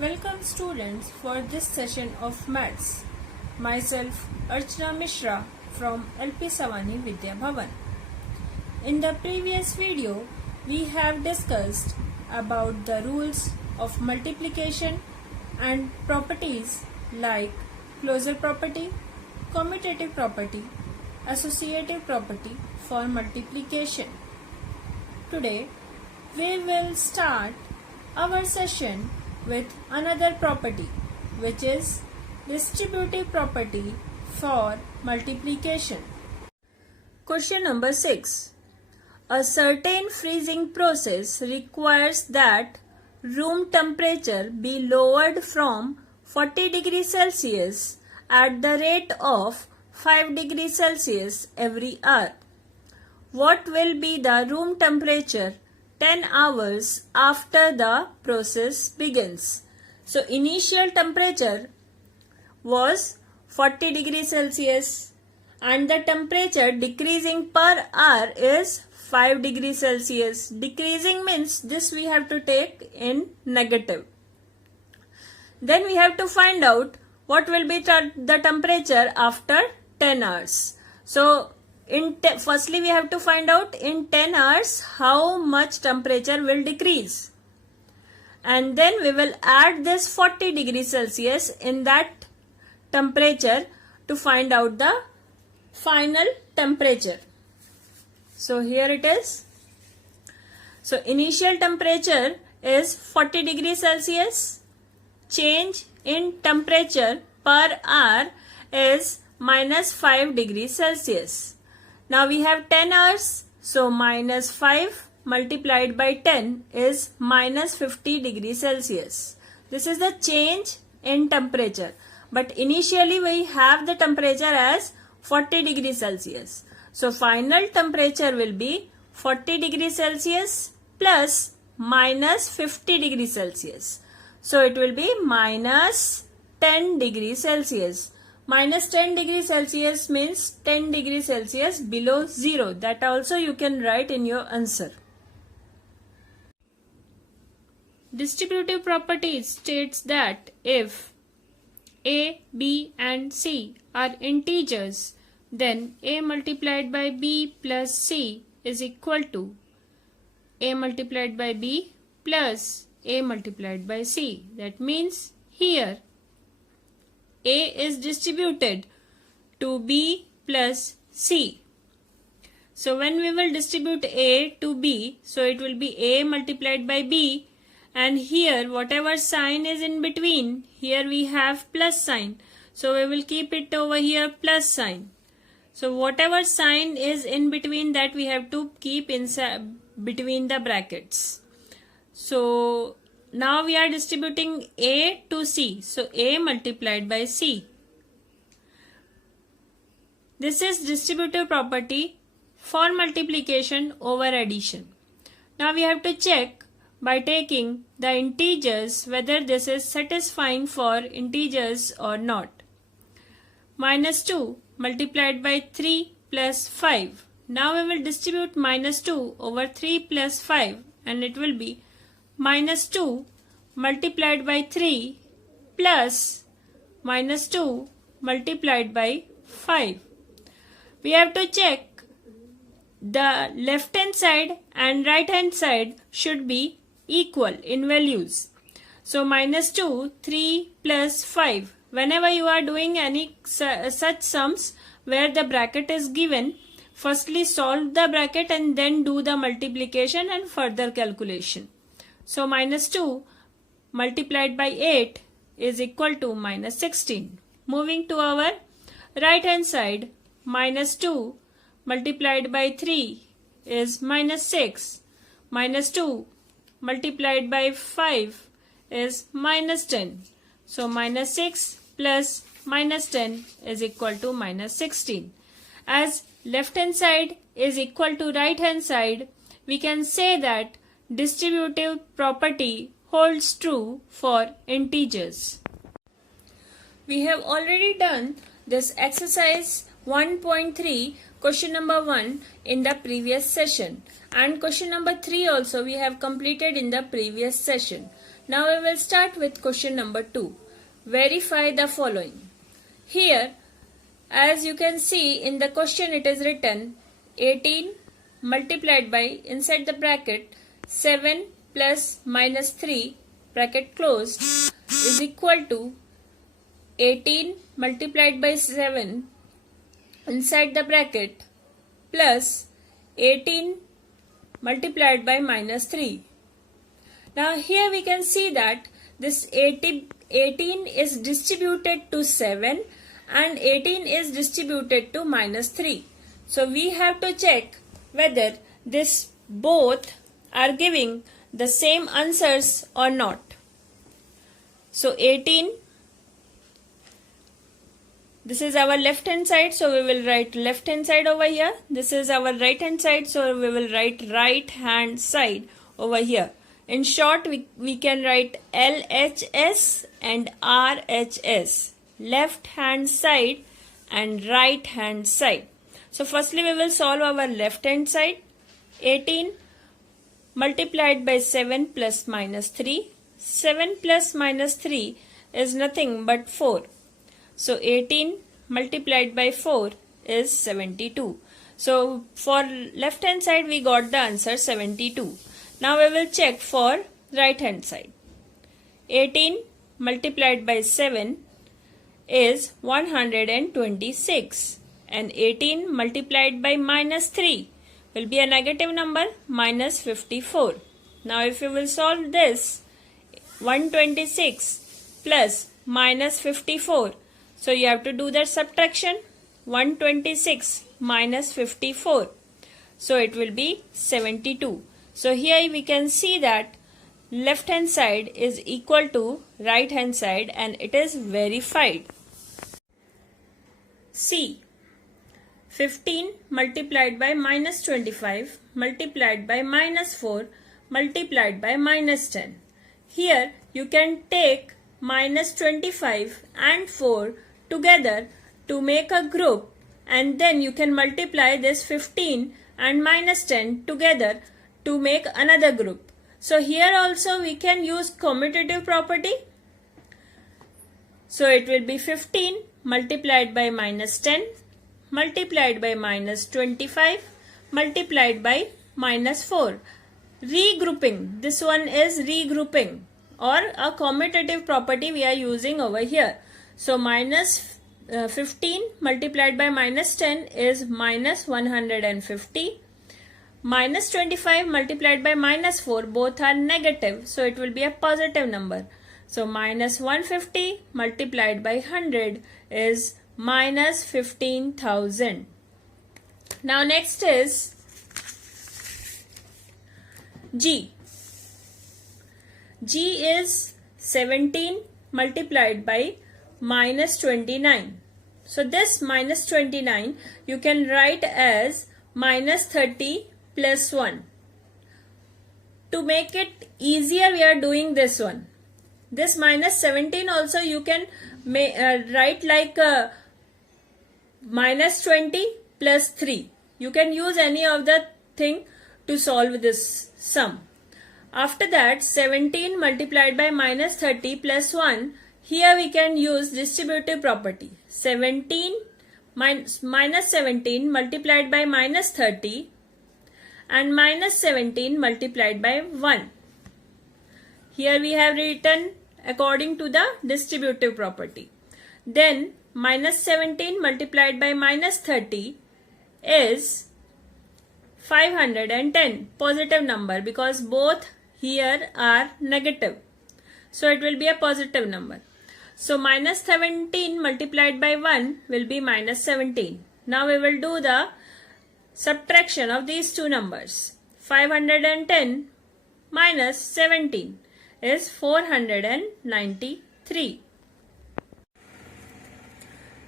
Welcome students for this session of Maths. Myself Archana Mishra from LP Savani Vidya Bhavan. In the previous video, we have discussed about the rules of multiplication and properties like closure property, commutative property, associative property for multiplication. Today, we will start our session with another property, which is distributive property for multiplication. Question number 6. A certain freezing process requires that room temperature be lowered from 40 degrees Celsius at the rate of 5 degrees Celsius every hour. What will be the room temperature 10 hours after the process begins? So initial temperature was 40 degrees Celsius and the temperature decreasing per hour is 5 degrees Celsius. Decreasing means this we have to take in negative. Then we have to find out what will be the temperature after 10 hours. So firstly we have to find out in 10 hours how much temperature will decrease, and then we will add this 40 degrees Celsius in that temperature to find out the final temperature. So here it is. So initial temperature is 40 degrees Celsius. Change in temperature per hour is minus 5 degrees Celsius. Now we have 10 hours, so minus 5 multiplied by 10 is minus 50 degrees Celsius. This is the change in temperature. But initially we have the temperature as 40 degrees Celsius. So final temperature will be 40 degrees Celsius plus minus 50 degrees Celsius. So it will be minus 10 degrees Celsius. Minus 10 degrees Celsius means 10 degrees Celsius below 0. That also you can write in your answer. Distributive property states that if A, B and C are integers, then A multiplied by B plus C is equal to A multiplied by B plus A multiplied by C. That means here A is distributed to B plus C. So when we will distribute A to B, so it will be A multiplied by B, and here whatever sign is in between, here we have plus sign. So we will keep it over here plus sign. So whatever sign is in between, that we have to keep inside between the brackets. So now we are distributing A to C. So A multiplied by C. This is distributive property for multiplication over addition. Now we have to check by taking the integers whether this is satisfying for integers or not. Minus 2 multiplied by 3 plus 5. Now we will distribute minus 2 over 3 plus 5, and it will be minus 2 multiplied by 3 plus minus 2 multiplied by 5. We have to check the left hand side and right hand side should be equal in values. So minus 2, 3 plus 5. Whenever you are doing any such sums where the bracket is given, firstly solve the bracket and then do the multiplication and further calculation. So minus 2 multiplied by 8 is equal to minus 16. Moving to our right hand side, minus 2 multiplied by 3 is minus 6. Minus 2 multiplied by 5 is minus 10. So minus 6 plus minus 10 is equal to minus 16. As left hand side is equal to right hand side, we can say that distributive property holds true for integers. We have already done this exercise 1.3 question number 1 in the previous session, and question number 3 also we have completed in the previous session. Now we will start with question number 2. Verify the following. Here, as you can see in the question, it is written 18 multiplied by, inside the bracket, 7 plus minus 3 bracket closed is equal to 18 multiplied by 7 inside the bracket plus 18 multiplied by minus 3. Now here we can see that this 18 is distributed to 7 and 18 is distributed to minus 3. So we have to check whether this both are giving the same answers or not. So 18, this is our left hand side, so we will write left hand side over here. This is our right hand side, so we will write right hand side over here. In short, we can write LHS and RHS, left hand side and right hand side. So firstly we will solve our left hand side. 18 multiplied by 7 plus minus 3. 7 plus minus 3 is nothing but 4. So 18 multiplied by 4 is 72. So for left hand side we got the answer 72. Now we will check for right hand side. 18 multiplied by 7 is 126 and 18 multiplied by minus 3 will be a negative number, minus 54. Now if you will solve this, 126 plus minus 54, so you have to do the subtraction. 126 minus 54, so it will be 72. So here we can see that left hand side is equal to right hand side and it is verified. C. 15 multiplied by minus 25 multiplied by minus 4 multiplied by minus 10. Here you can take minus 25 and 4 together to make a group, and then you can multiply this 15 and minus 10 together to make another group. So here also we can use commutative property. So it will be 15 multiplied by minus 10 multiplied by minus 25 multiplied by minus 4. Regrouping. This one is regrouping or a commutative property we are using over here. So minus 15 multiplied by minus 10 is minus 150. Minus 25 multiplied by minus 4, both are negative, so it will be a positive number. So minus 150 multiplied by 100 is minus 15,000. Now next is G. G is 17 multiplied by minus 29. So this minus 29 you can write as minus 30 plus 1. To make it easier, we are doing this one. This minus 17 also you can write like minus 20 plus 3. You can use any of the thing to solve this sum. After that, 17 multiplied by minus 30 plus 1. Here we can use distributive property. 17 minus 17 multiplied by minus 30 and minus 17 multiplied by 1. Here we have written according to the distributive property. Then minus 17 multiplied by minus 30 is 510, positive number, because both here are negative. So it will be a positive number. So minus 17 multiplied by 1 will be minus 17. Now we will do the subtraction of these two numbers. 510 minus 17 is 493.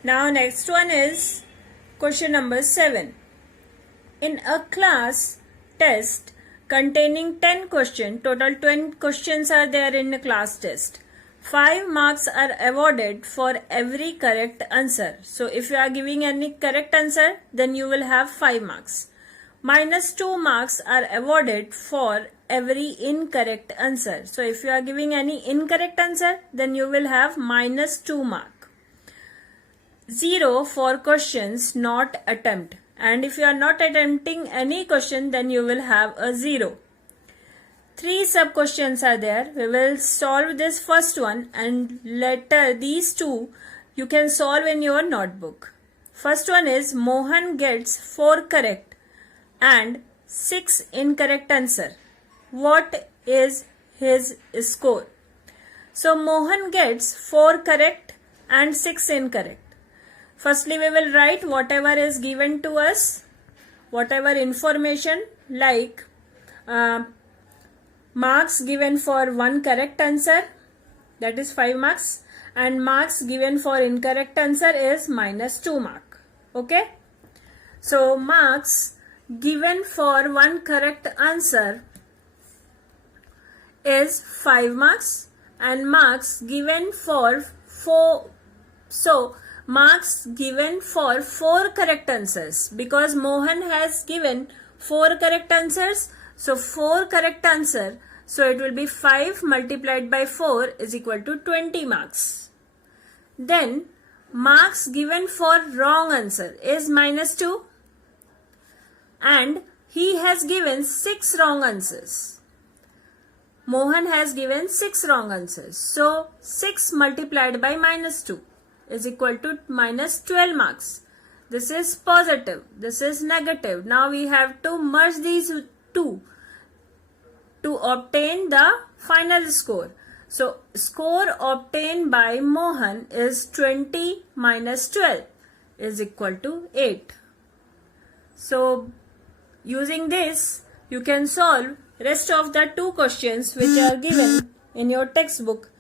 Now next one is question number 7. In a class test containing 10 questions, total 20 questions are there in a class test. 5 marks are awarded for every correct answer. So if you are giving any correct answer, then you will have 5 marks. minus 2 marks are awarded for every incorrect answer. So if you are giving any incorrect answer, then you will have minus 2 mark. 0 for questions not attempt. And if you are not attempting any question, then you will have a 0. 3 sub questions are there. We will solve this first one, and later these two you can solve in your notebook. First one is Mohan gets 4 correct and 6 incorrect answer. What is his score? So Mohan gets 4 correct and 6 incorrect. Firstly, we will write whatever is given to us, whatever information, like marks given for 1 correct answer, that is 5 marks, and marks given for incorrect answer is minus 2 mark. Okay? So marks given for 1 correct answer is 5 marks, and marks given for 4. So marks given for 4 correct answers, because Mohan has given 4 correct answers. So 4 correct answer. So it will be 5 multiplied by 4 is equal to 20 marks. Then marks given for wrong answer is minus 2, and he has given 6 wrong answers. Mohan has given 6 wrong answers. So 6 multiplied by minus 2 is equal to minus 12 marks. This is positive. This is negative. Now we have to merge these two to obtain the final score. So score obtained by Mohan is 20 minus 12 is equal to 8. So using this, you can solve rest of the 2 questions which are given in your textbook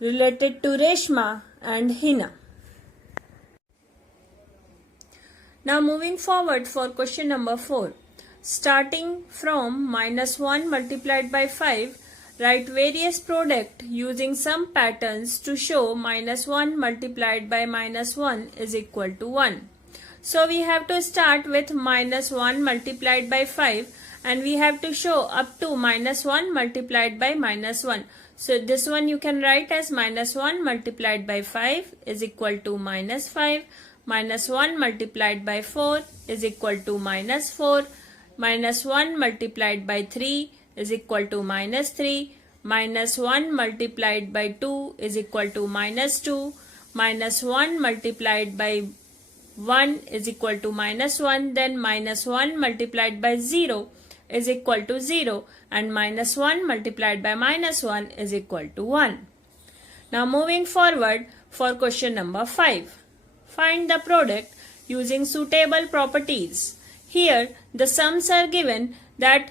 related to Reshma and Hina. Now moving forward for question number 4. Starting from minus 1 multiplied by 5, write various product using some patterns to show minus 1 multiplied by minus 1 is equal to 1. So we have to start with minus 1 multiplied by 5, and we have to show up to minus 1 multiplied by minus 1. So this one you can write as minus 1 multiplied by 5 is equal to minus 5. Minus 1 multiplied by 4 is equal to minus 4. Minus 1 multiplied by 3 is equal to minus 3. Minus 1 multiplied by 2 is equal to minus 2. Minus 1 multiplied by 1 is equal to minus 1. Then minus 1 multiplied by 0 is equal to 0. And minus 1 multiplied by minus 1 is equal to 1. Now moving forward for question number 5. Find the product using suitable properties. Here the sums are given. That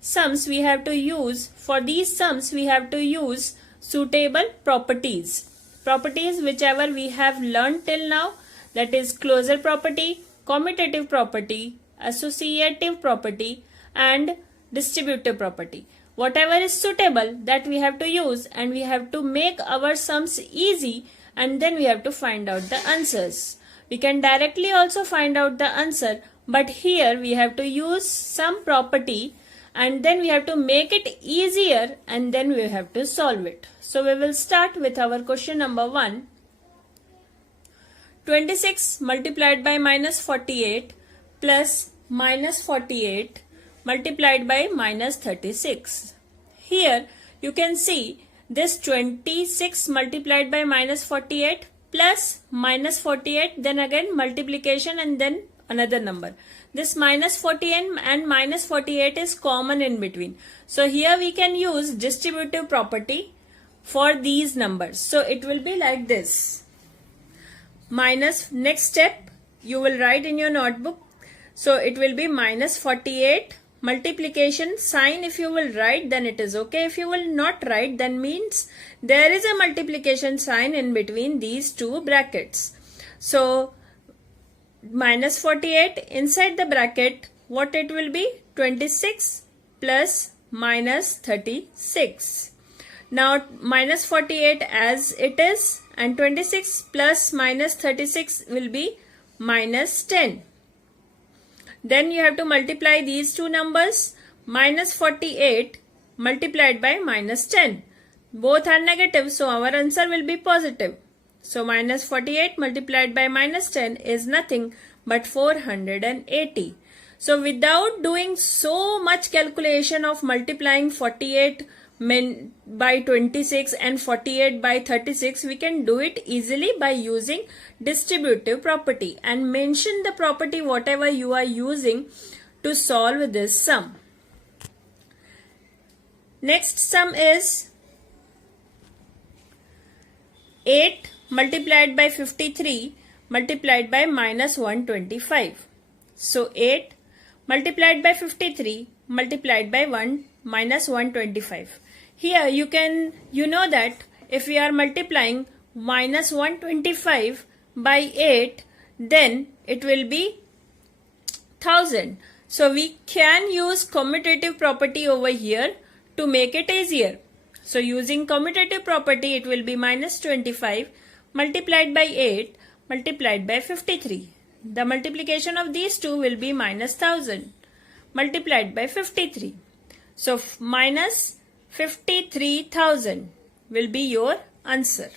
sums we have to use. For these sums we have to use suitable properties. Properties whichever we have learned till now, that is closure property, commutative property, associative property and distributive property. Whatever is suitable, that we have to use, and we have to make our sums easy, and then we have to find out the answers. We can directly also find out the answer, but here we have to use some property and then we have to make it easier, and then we have to solve it. So we will start with our question number 1. 26 multiplied by minus 48 plus minus 48 multiplied by minus 36. Here you can see this 26 multiplied by minus 48 plus minus 48, then again multiplication and then another number. This minus 48 and minus 48 is common in between. So here we can use distributive property for these numbers. So it will be like this. Minus, next step you will write in your notebook. So it will be minus 48 multiplication sign. If you will write, then it is okay. If you will not write, then means there is a multiplication sign in between these two brackets. So minus 48 inside the bracket, what it will be? 26 plus minus 36. Now minus 48 as it is, and 26 plus minus 36 will be minus 10. Then you have to multiply these two numbers. Minus 48 multiplied by minus 10. Both are negative, so our answer will be positive. So minus 48 multiplied by minus 10 is nothing but 480. So without doing so much calculation of multiplying 48 by 26 and 48 by 36, we can do it easily by using distributive property, and mention the property whatever you are using to solve this sum. Next sum is 8 multiplied by 53 multiplied by minus 125. So 8 multiplied by 53 multiplied by minus 125. Here you know that if we are multiplying minus 125 by 8, then it will be 1000. So we can use commutative property over here to make it easier. So using commutative property, it will be minus 25 multiplied by 8 multiplied by 53. The multiplication of these two will be minus 1000 multiplied by 53. So minus 53,000 will be your answer.